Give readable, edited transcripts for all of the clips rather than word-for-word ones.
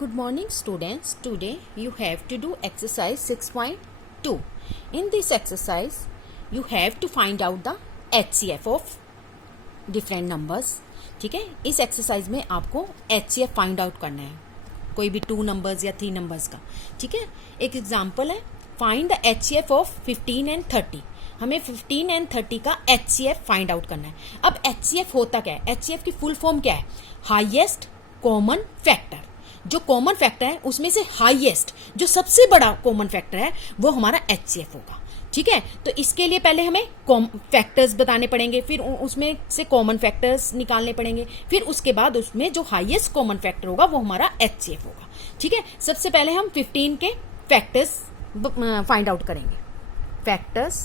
Good morning students. Today you have to do exercise 6.2. In this exercise you have to find out the HCF of different numbers. ठीक है, इस exercise में आपको HCF find out करना है, कोई भी 2 नंबर्स या 3 नंबर्स का. ठीक है, एक एग्जांपल है, find the HCF of 15 and 30. हमें 15 एंड 30 का HCF फाइंड आउट करना है. अब HCF होता क्या है? HCF की फुल फॉर्म क्या है? Highest common factor. जो कॉमन फैक्टर है उसमें से हाईएस्ट, जो सबसे बड़ा कॉमन फैक्टर है, वो हमारा HCF होगा. ठीक है, तो इसके लिए पहले हमें फैक्टर्स बताने पड़ेंगे, फिर उसमें से कॉमन फैक्टर्स निकालने पड़ेंगे, फिर उसके बाद उसमें जो हाईएस्ट कॉमन फैक्टर होगा वो हमारा HCF होगा. ठीक है, सबसे पहले हम 15 के फैक्टर्स फाइंड आउट करेंगे. Factors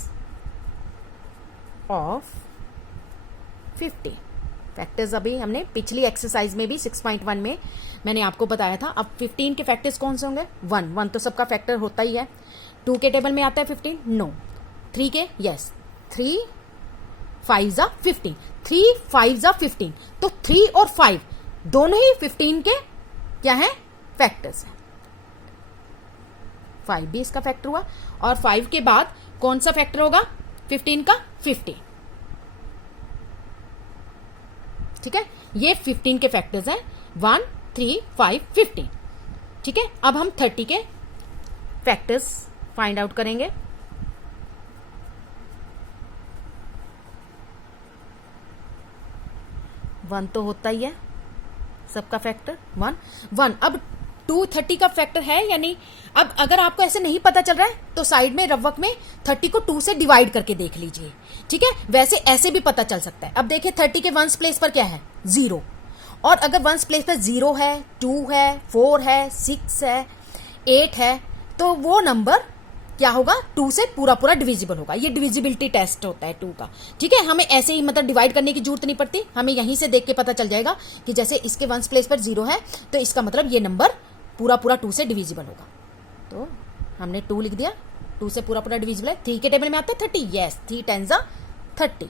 of 50. फैक्टर्स अभी हमने पिछली एक्सरसाइज में भी 6.1 में मैंने आपको बताया था. अब 15 के फैक्टर्स कौन से होंगे? 1 तो सबका फैक्टर होता ही है. 2 के टेबल में आता है 15? नो. 3 के? यस. 3 5 जा 15. 3 5 जा 15. तो 3 और 5 दोनों ही 15 के क्या है? फैक्टर्स है. 5 भी इसका फैक्टर हुआ, और 5 के बाद कौन सा फैक्टर होगा 15 का? 50. ठीक है, ये 15 के फैक्टर्स हैं. 1 3 5 15. ठीक है, अब हम 30 के फैक्टर्स फाइंड आउट करेंगे. वन तो होता ही है सबका फैक्टर. 1 अब 230 का फैक्टर है या नहीं? अब अगर आपको ऐसे नहीं पता चल रहा है तो साइड में रवक में 30 को 2 से डिवाइड करके देख लीजिए. ठीक है, वैसे ऐसे भी पता चल सकता है. अब देखिए 30 के वंस प्लेस पर क्या है? 0. और अगर वंस प्लेस पर 0 है, 2 है, 4 है, 6 है, 8 है, तो वो नंबर क्या होगा? 2 से पूरा पूरा डिविजिबल होगा. ये डिविजिबिलिटी टेस्ट होता है 2 का. ठीक है, हमें ऐसे ही मतलब डिवाइड करने की जरूरत नहीं पड़ती. हमें यहीं से देख के पता चल जाएगा कि जैसे इसके वंस प्लेस पर 0 है तो इसका मतलब ये नंबर पूरा पूरा 2 से डिविजिबल होगा. तो हमने 2 लिख दिया. 2 से पूरा पूरा डिविजिबल है. 3 के टेबल में आता है 30. यस, 3 10 जा 30.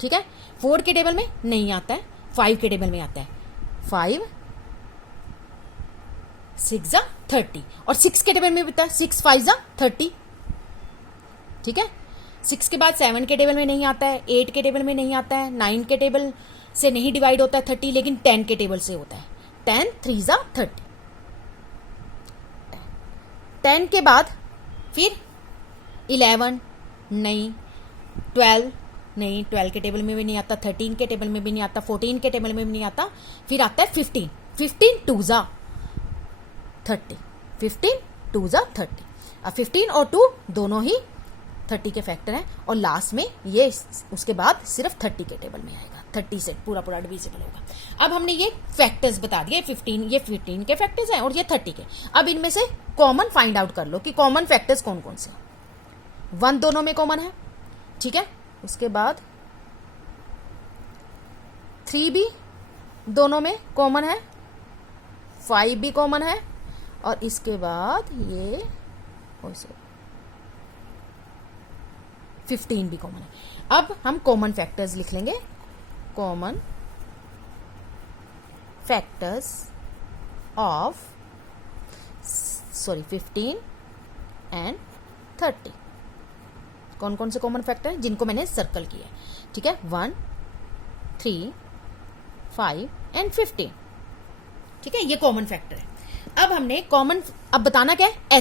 ठीक है, 4 के टेबल में नहीं आता है. 5 के टेबल में आता है. 5 6 जा 30. और 6 के टेबल में भी आता है. 6 5 जा 30. ठीक है, 6 के बाद 7 के टेबल में नहीं आता है. 8 के टेबल में नहीं आता है. 9 के टेबल से नहीं डिवाइड होता है 30, लेकिन 10 के टेबल से होता है. 10 3 जा 30. 10 के बाद फिर 11 नहीं, 12 नहीं, 12 के टेबल में भी नहीं आता. 13 के टेबल में भी नहीं आता. 14 के टेबल में भी नहीं आता. फिर आता है 15. 15 2 जा 30. 15 2 जा 30. अब 15 और 2 दोनों ही 30 के फैक्टर हैं. और लास्ट में ये उसके बाद सिर्फ 30 के टेबल में आएगा. 30 से पूरा पूरा डिविजिबल होगा. अब हमने ये फैक्टर्स बता दिए. 15 के फैक्टर्स हैं और ये 30 के. अब इनमें से कॉमन फाइंड आउट कर लो कि कॉमन फैक्टर्स कौन कौन से. 1 दोनों में कॉमन है. ठीक है, उसके बाद 3 भी दोनों में कॉमन है. 5 भी कॉमन है. और इसके बाद ये 15 भी कॉमन है. अब हम कॉमन फैक्टर्स लिख लेंगे. Common factors of 15 and 30. कौन कौन से कॉमन फैक्टर हैं जिनको मैंने सर्कल किया. ठीक है, 1 3 5 एंड 15. ठीक है, ये कॉमन फैक्टर है. अब हमने अब बताना क्या है?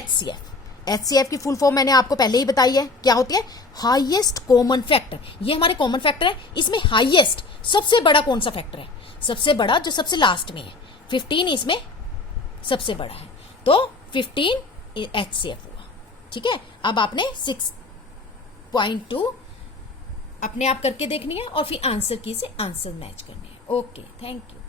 HCF की फुल फॉर्म मैंने आपको पहले ही बताई है. क्या होती है? Highest common factor. ये हमारे कॉमन फैक्टर है. इसमें हाईएस्ट सबसे बड़ा कौन सा फैक्टर है? सबसे बड़ा जो सबसे लास्ट में है. 15 इसमें सबसे बड़ा है, तो 15 HCF हुआ. ठीक है, अब आपने 6.2 अपने आप करके देखनी है और फिर आंसर की से आंसर मैच करनी है. Okay, thank you.